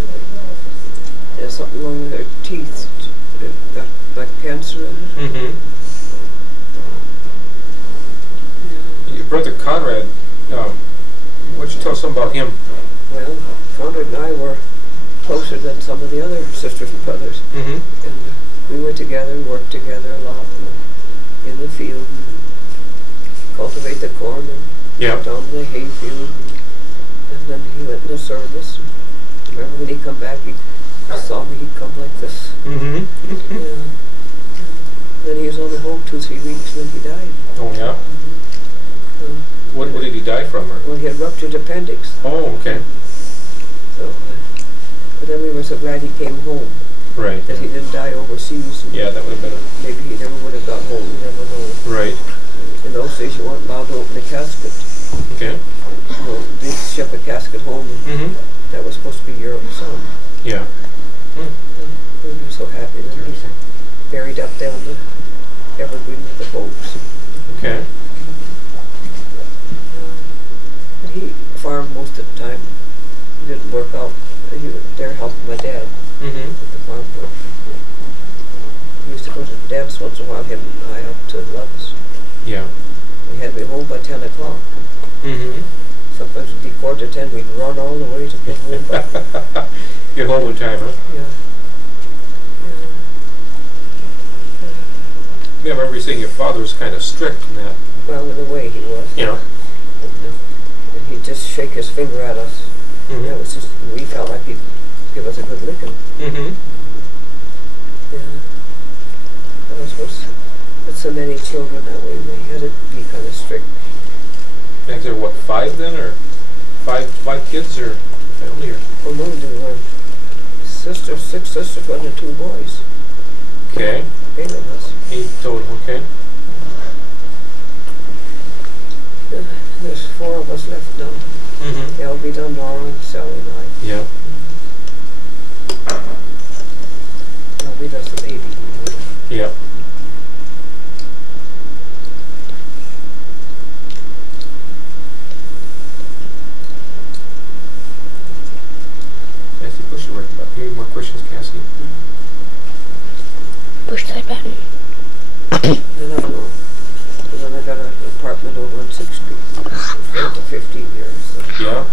something wrong with her teeth. It got like cancer in it. Your brother Conrad, why don't you tell us something about him? Well, Conrad and I were closer than some of the other sisters and brothers. And we went together and worked together a lot in the field and cultivate the corn and down the hay field. And then he went into service. Remember when he come back, he saw me, he'd come like this. Yeah. Then he was on the home 2-3 weeks, and then he died. Oh, yeah? What did he die from? Or? Well, he had ruptured appendix. Oh, okay. So, but then we were so glad he came home. Right. That he didn't die overseas. Yeah, that would have been maybe he never would have got home, you never know. Right. In those days, you weren't allowed to open the casket. Okay. You know, they ship a casket home, and that was supposed to be your son. Yeah. We were so happy that he was buried up down the Evergreen with the folks. Okay. But he farmed most of the time. He didn't work out. He was there helping my dad with the farm work. He used to go to the dance once in a while, him and I, up to Love's. Yeah. We had to be home by 10 o'clock. Sometimes it'd be 9:45, we'd run all the way to get home. Get home in time, huh? Yeah. Yeah, I remember you saying your father was kind of strict in that. Well, in a way he was. Yeah. And he'd just shake his finger at us. That was just, we felt like he'd give us a good licking. Yeah. That was supposed to, with so many children that way, we had to be kind of strict. Yeah, there were what, 5 then, or five kids, or family, or? Well, no, there were 6 sisters, 1 and 2 boys. Okay. 8 of us. 8 total, okay. There's 4 of us left now. Elvie, Nora, and Sally and I. Yeah. Elvie, that's the baby. Yeah. Cassie, push the right button. Any more questions, Cassie? Push that button. Then I know. And then I got an apartment over on 6th Street. For 15 years. So. Yeah.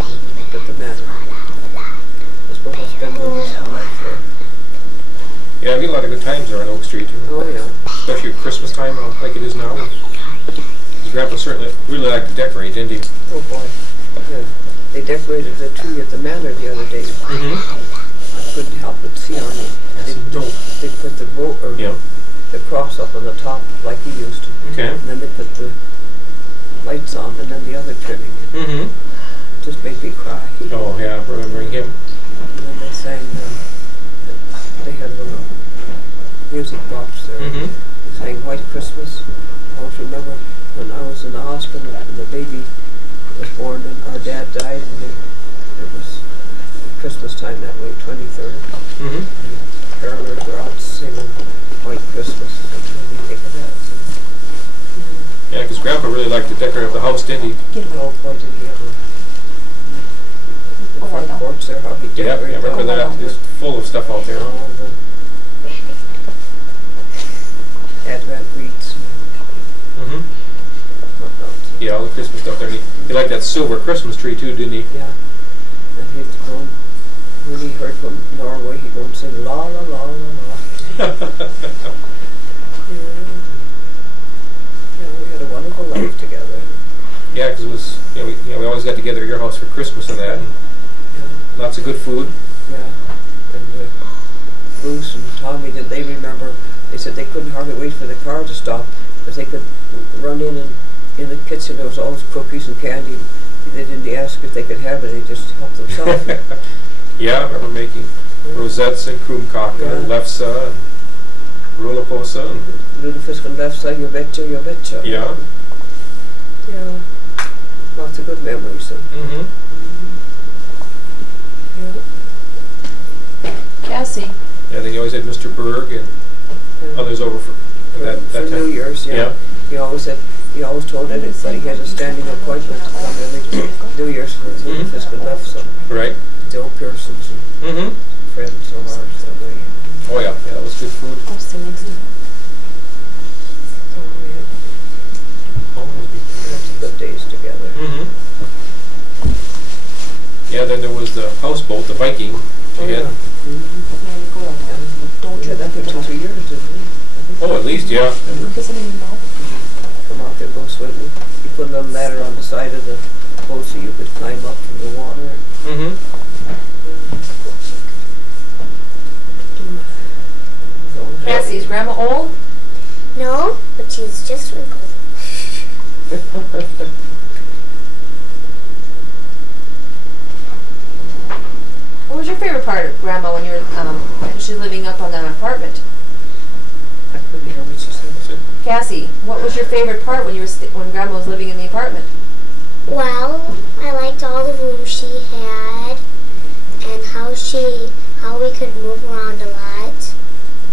Up at the manor. That's where I spend the most of my life there. Yeah, we had a lot of good times there on Oak Street. Oh, yeah. Especially at Christmas time, like it is now. His grandpa certainly really liked to decorate, didn't he? Oh, boy. Yeah. They decorated the tree at the manor the other day. I couldn't help but see on it. They put the the cross up on the top like he used to. Okay. And then they put the lights on, and then the other trimming. It just made me cry. Oh, yeah, remembering him. And then they sang, they had a little music box there. They sang White Christmas. I always remember when I was in the hospital and the baby was born and our dad died, and it was Christmas time that way, 23rd. And carolers were out singing White Christmas. What do you think of that? So, yeah, because Grandpa really liked to decorate the house, didn't he? Oh, boy, did he ever. The front porch there, how he decorated. Yeah, I remember that. It was full of stuff out there. All the Advent wreaths and whatnot. Yeah, all the Christmas stuff there. He liked that silver Christmas tree too, didn't he? Yeah. And he'd go, when he heard from Norway, he'd go and sing la la la la la. Yeah, we had a wonderful life together. Yeah, because it was, we always got together at your house for Christmas and that. And lots of good food. Yeah. And Bruce and Tommy, then they remember, they said they couldn't hardly wait for the car to stop, because they could run in and in the kitchen there was always cookies and candy. They didn't ask if they could have it, they just helped themselves. Yeah, I remember making rosettes and krumkaka, Yeah. lefse, and rulaposa, and Lutefisk and lefse, you betcha, you betcha. yeah. Yeah. Lots of good memories. Mm-hmm. Yeah. Cassie. Yeah, then you always had Mr. Berg and Yeah. others over for that For time. New Year's, yeah. Yeah. He always told anybody he had a standing appointment to come every New Year's for Lutefisk and lefse. Right. Joe Pearson's and Mm-hmm. friends of ours that way. Oh yeah, yeah, that was good food. I'll sit next to her. So we had some good days together. Mm-hmm. Yeah, then there was the houseboat, the Viking. Oh, She yeah. had, We had that for 2 years, didn't we? I think. oh, at least, yeah. Come out there, go swimming. You put a little ladder on the side of the boat so you could climb up from the water. Mm-hmm. Cassie, is Grandma old? No, but she's just wrinkled. What was your favorite part of Grandma when you were when she was living up on that apartment? I couldn't hear what she said. Cassie, what was your favorite part when you were when Grandma was living in the apartment? Well, I liked all the rooms she had and how we could move around a lot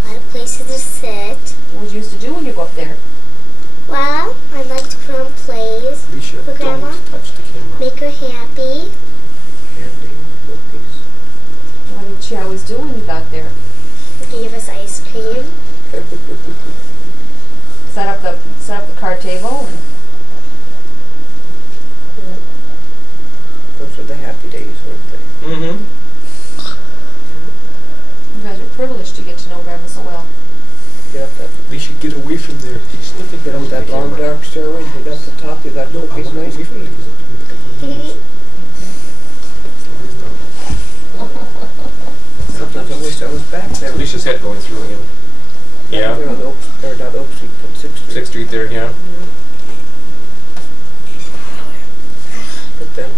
of places to sit. What did you used to do when you go up there? Well, I'd like to put on plays, Alicia, For Grandma? don't touch the camera. make her happy, Candy, cookies. What did she always do when you got there? gave us ice cream. Set up the card table. And Those were the happy days, weren't they? Mm-hmm. you guys are privileged to get to know Grandma so well. Get up that, Alicia, get away from there. She's sniffing get up that long dark stairway. You got the top. You got cookies and ice cream. Sometimes I wish I was back there. Alicia's head going through again. Yeah. There on Oak, or not Oak Street, but 6th Street. 6th Street there, yeah. But then,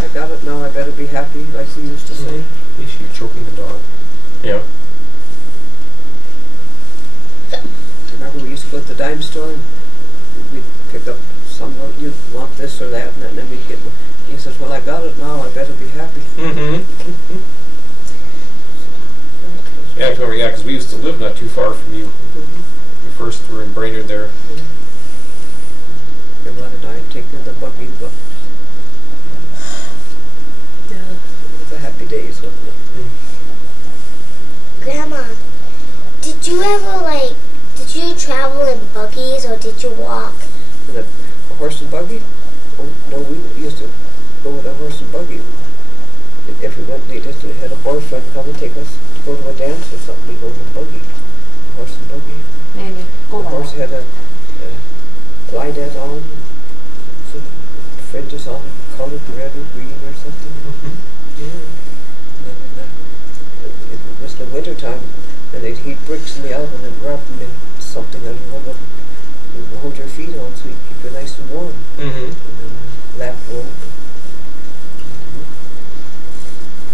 I got it now. I better be happy, like you used to say. Alicia, you're choking the dog. Yeah. Remember we used to go to the dime store and we'd pick up some, you want this or that, and then we'd get, he says, well, I got it now, I better be happy. Mm-hmm. Yeah, I can remember, yeah, because we used to live not too far from you. We first were in Brainerd there. Your mother and I had taken the buggy, but yeah, it was the happy days, wasn't it? Grandma, did you travel in buggies or did you walk? And a horse and buggy? Oh, no, we used to go with a horse and buggy. If we went, they just had a boyfriend come and take us to go to a dance or something, we go in a buggy. Horse and buggy. Maybe go The horse had a linet on, so fringes on, colored red or green or something. Yeah. And then when it was the winter time, then they'd heat bricks in the oven and wrap them in something under one of them. You hold your feet on so you keep it nice and warm. Mm-hmm. And then lap robe.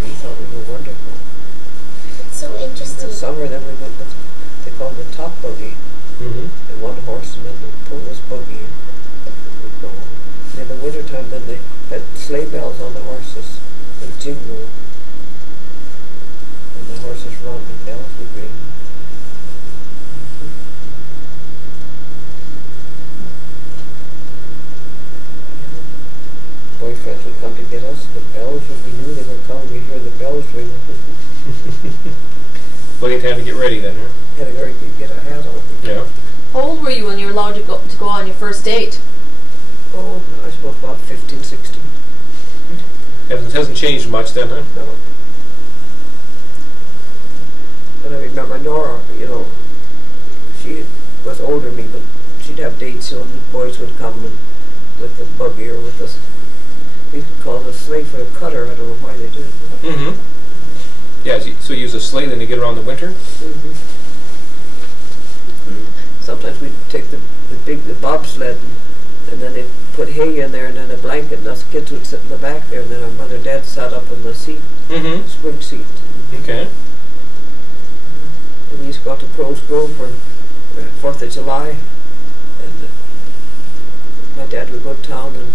We thought we were wonderful. It's so In interesting. the summer, then we went with, they called it the top buggy. Mm-hmm. And one horse, and then they pull this buggy and we'd go. And in the wintertime, then they had sleigh bells on the horses and jingle. And the horses run and bells would ring. Boyfriends would come to get us. The bells would, we knew they were coming. We hear the bells ring. Plenty of time to get ready then, huh? Had to hurry to get our hat on. Yeah. How old were you when you were allowed to go on your first date? Oh, I suppose about 15, 16. It hasn't changed much then, huh? No. And I remember Nora, you know, she was older than me, but she'd have dates, and the boys would come and with the buggy or with us. We called the sleigh for a cutter. I don't know why they did. Mm-hmm. Yeah, so you use a sleigh then to get around the winter? Mhm. Sometimes we'd take the bobsled and then they'd put hay in there and then a blanket, and us kids would sit in the back there, and then our mother and dad sat up in the seat, Mm-hmm. spring seat. Okay. And we used to go out to Pearls Grove for 4th of July, and my dad would go to town and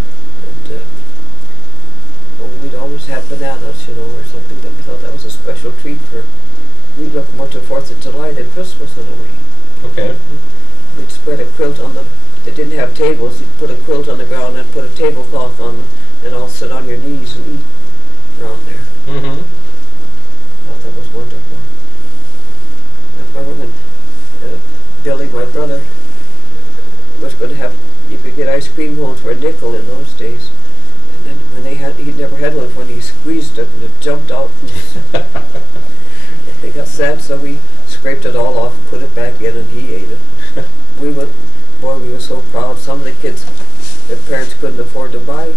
well, we'd always have bananas, you know, or something that we thought that was a special treat for. We'd look more to 4th of July than Christmas in a way. Okay. We'd spread a quilt on the. They didn't have tables. You'd put a quilt on the ground and put a tablecloth on, and all sit on your knees and eat around there. Mm-hmm. I thought that was wonderful. I remember when Billy, my brother, was going to have. You could get ice cream cones for a nickel in those days. And then when he'd never had one. When he squeezed it and it jumped out. And they got sad, so we scraped it all off and put it back in, and he ate it. We were so proud. Some of the kids, their parents couldn't afford to buy,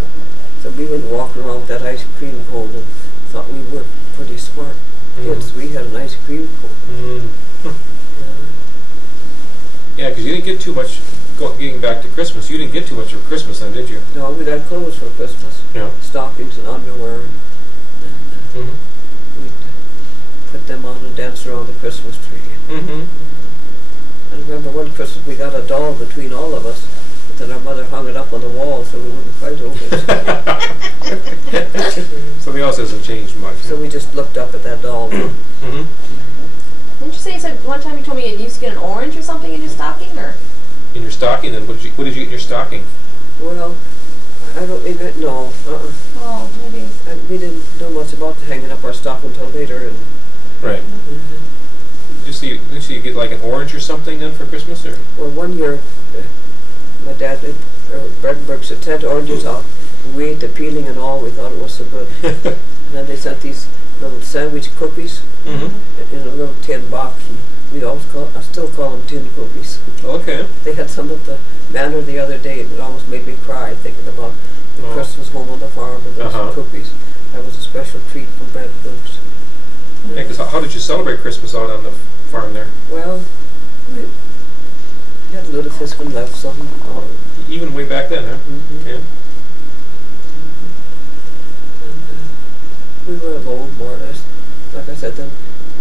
so we went walking around with that ice cream cone and thought we were pretty smart kids. We had an ice cream cone. Yeah, because you didn't get too much, getting back to Christmas, you didn't get too much for Christmas then, did you? No, we got clothes for Christmas. Yeah. Stockings and underwear. And we'd put them on and dance around the Christmas tree. Mm-hmm. I remember one Christmas we got a doll between all of us, but then our mother hung it up on the wall so we wouldn't fight over it. Something else hasn't changed much. So we just looked up at that doll. Mm-hmm. Didn't you say one time you told me you used to get an orange or something in your stocking, or? In your stocking, then what did you eat in your stocking? Well, I don't even know. Oh, maybe. We didn't know much about hanging up our stocking until later. And Right. Didn't you get like an orange or something then for Christmas, or? well, one year, my dad did Bredenberg said 10 oranges out. We ate the peeling and all. We thought it was so good. And then they sent these little sandwich cookies Mm-hmm. in a little tin box. And I still call them tin cookies. Okay. They had some at the manor the other day, and it almost made me cry thinking about the Christmas home on the farm and those cookies. That was a special treat from Bredenberg's. Yeah, because how did you celebrate Christmas out on the farm there? Well, we had a little fiscal left some. Even way back then, huh? Mm-hmm. Yeah. And we were alone, more or less. Like I said, then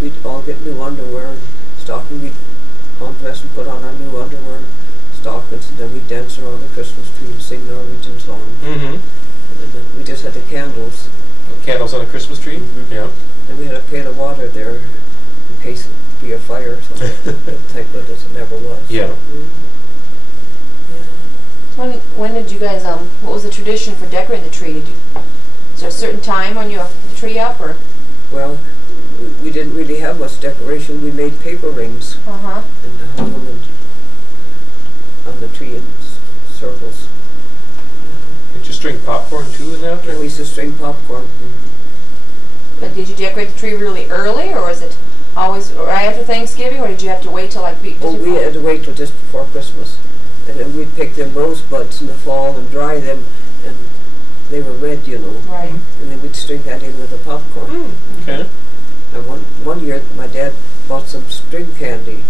we'd all get new underwear and stocking. We'd undress and put on our new underwear and stockings, and then we'd dance around the Christmas tree and sing Norwegian songs. Mm-hmm. And then we just had the candles. Candles on a Christmas tree? Mm-hmm. Yeah. And we had a pail of water there in case it'd be a fire or something. Thank goodness it never was. Yeah. When did you guys what was the tradition for decorating the tree? Is there a certain time when you have the tree up, or? Well, we didn't really have much decoration. We made paper rings and hung them on the tree in circles. Did you string popcorn too in that? Yeah, we used to string popcorn. But did you decorate the tree really early, or was it always right after Thanksgiving, or did you have to wait till like? We had to wait till just before Christmas, and then we'd pick them rosebuds in the fall and dry them, and they were red, you know. Right. And then we'd string that in with the popcorn. Okay. And one year, my dad bought some string candy,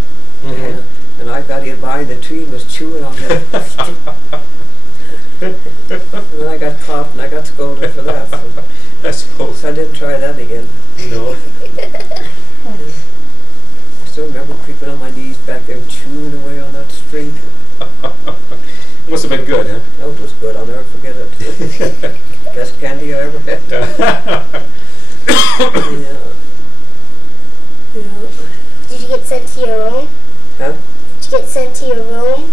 and I got in behind the tree and was chewing on it. And then I got caught and I got scolded for that. So, I suppose. so I didn't try that again. No. I still remember creeping on my knees back there and chewing away on that string. Must have been good, huh? That was good. I'll never forget it. Best candy I ever had. Yeah. Did you get sent to your room? Huh? Did you get sent to your room?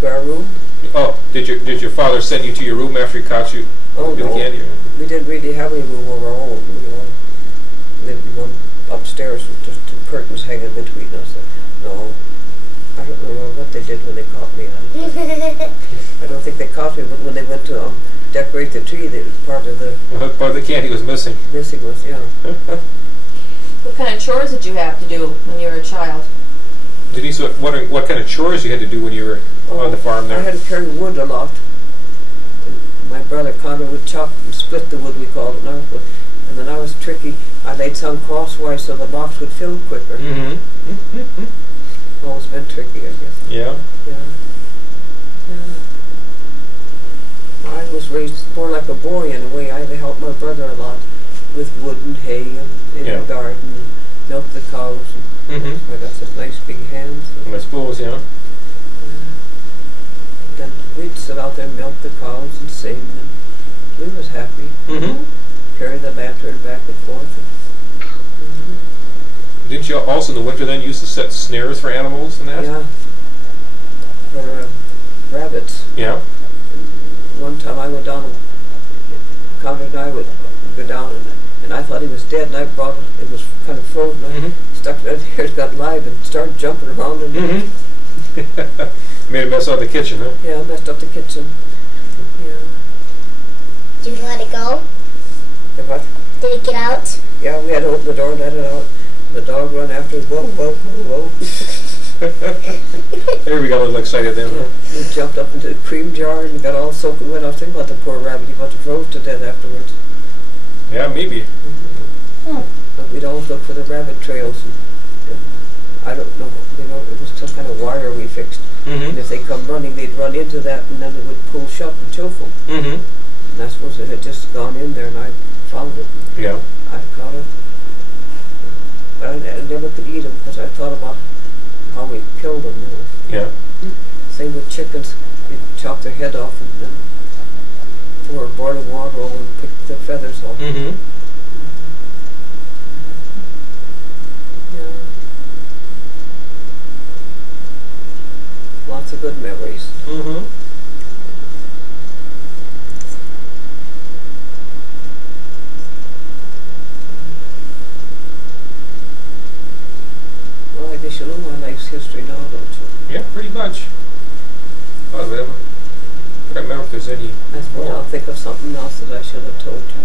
To our room? Oh, did your father send you to your room after he caught you Oh, with no. candy? We didn't really have any room of our own. We all lived in one upstairs with just two curtains hanging between us. No. I don't remember what they did when they caught me on it. I don't think they caught me, but when they went to decorate the tree, that was part of the Part of the candy was missing. was, yeah. What kind of chores did you have to do when you were a child? Denise, wondering what kind of chores you had to do when you were on the farm there? I had to carry wood a lot. And my brother Connor would chop and split the wood, we called it now. And then I was tricky. I laid some crosswise so the box would fill quicker. Mm-hmm. Mm-hmm. Always been tricky, I guess. Yeah. Yeah. Yeah. I was raised more like a boy in a way. I had to help my brother a lot with wood and hay and in Yeah. the garden and milk the cows. And Mm-hmm. I got such nice big hands. I suppose, yeah. Then we'd sit out there and milk the cows and sing, and we was happy. Mm-hmm. Carry the lantern back and forth. Didn't you also in the winter then used to set snares for animals and that? Yeah. For rabbits. Yeah. One time I went down and Conrad and I would go down and I thought he was dead and I brought it. It was kind of frozen. I Mm-hmm. stuck it out there, it got live and started jumping around and Mm-hmm. Made a mess out of the kitchen, huh? yeah, messed up the kitchen. Yeah. Did you let it go? The what? Did it get out? Yeah, we had to open the door and let it out. The dog run after us. Whoa, whoa, whoa, whoa. There we got a little excited then, huh? We jumped up into the cream jar and got all soaking wet. I was thinking about the poor rabbit. He must have froze to death afterwards. Yeah, maybe. But we'd always look for the rabbit trails. And I don't know, it was some kind of wire we fixed. And Mm-hmm. if they come running, they'd run into that and then it would pull shut and choke them. Mm-hmm. And I suppose it had just gone in there and I found it. Yeah. I caught it. But I never could eat them because I thought about how we killed them. Yeah. Same with chickens. We'd chop their head off and then pour boiling water over and pick the feathers off. Mm-hmm. Yeah. Lots of good memories. Mm-hmm. Well, I guess you know my life's history now, don't you? Yeah, pretty much. Oh, but I can't remember if there's any I suppose I'll more. think of something else that I should have told you.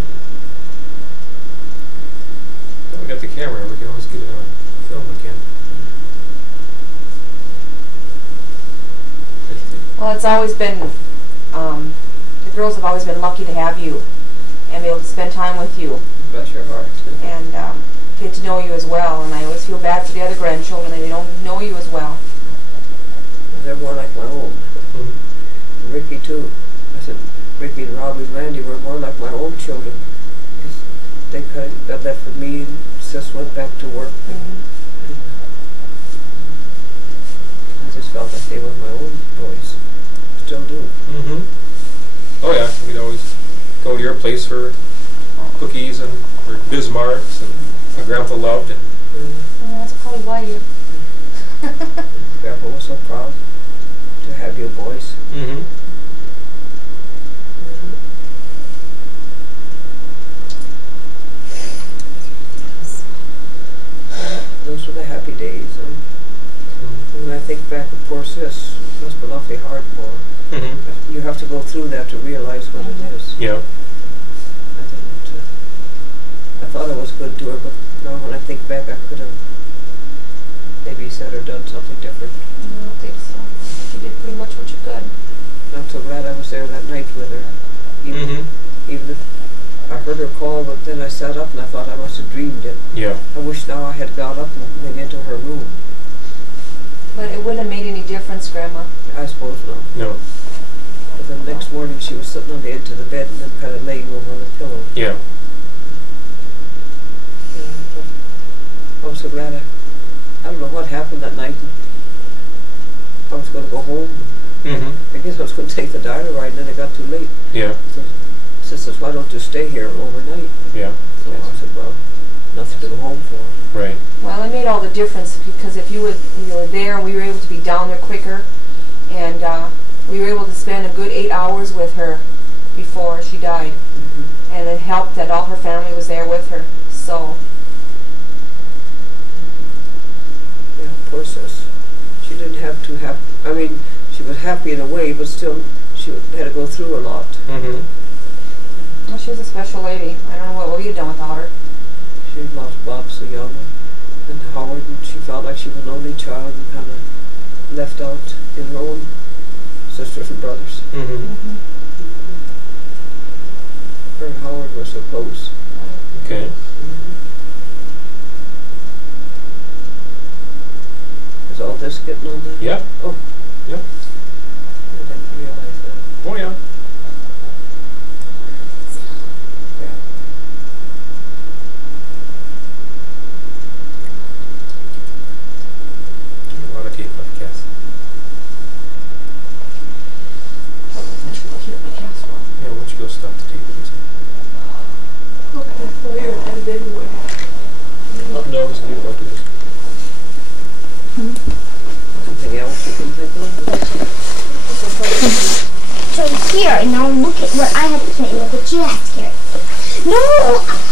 Now we got the camera, we can always get it on film again. Well, it's always been, the girls have always been lucky to have you and be able to spend time with you Bless your heart. and get to know you as well. And I always feel bad for the other grandchildren that they don't know you as well. They're more like my own. Mm-hmm. Ricky too. I said Ricky and Robbie and Randy were more like my own children. Because they kind of got left with me and Sis went back to work. And I just felt like they were my own boys. Still do. Mm-hmm. Oh yeah, we'd always go to your place for cookies and for Bismarcks and my grandpa loved it. Well, that's probably why you. Grandpa was so proud to have you boys. Mm-hmm. Those were the happy days. And when I think back of poor Sis, it must be awfully hard for her. Mm-hmm. You have to go through that to realize what it is. Yeah. I didn't. I thought I was good to her, but now when I think back, I could have maybe said or done something different. I don't think so. I think you did pretty much what you could. I'm so glad I was there that night with her. Mm-hmm. Even if I heard her call, but then I sat up and I thought I must have dreamed it. Yeah. I wish now I had got up and went into her room. But it wouldn't have made any difference, Grandma. I suppose not. No. But then the next morning she was sitting on the edge of the bed and then kind of laying over on the pillow. Yeah. Yeah, but I was so glad I don't know what happened that night. I was going to go home. Mm-hmm. I guess I was going to take the dial ride and then it got too late. Yeah. So Sis says, why don't you stay here overnight? Yeah. So I said, well, nothing to go home for. Right. Well, it made all the difference because if you were there and we were able to be down there quicker, and we were able to spend a good 8 hours with her before she died, and it helped that all her family was there with her. So Yeah, poor Sis. She didn't have to have, I mean, she was happy in a way, but still she had to go through a lot. Mm-hmm. well, she was a special lady. I don't know what we had done without her. She had lost Bob so young and Howard, and she felt like she was an only child and kind of left out in her own sisters and brothers. Mm-hmm. Her and Howard were so close. Okay. Is all this getting on there? Yeah. Oh. Yep. I didn't realize that. Oh yeah. Yeah. A lot of tape left, Cass. I was actually looking at my casserole. Yeah, why don't you go stop the tape with this? Okay, well, you're at it anyway. No, just leave it like it is. Something else you can think of? So here, now look at what I have to say. Look what you have to carry. No!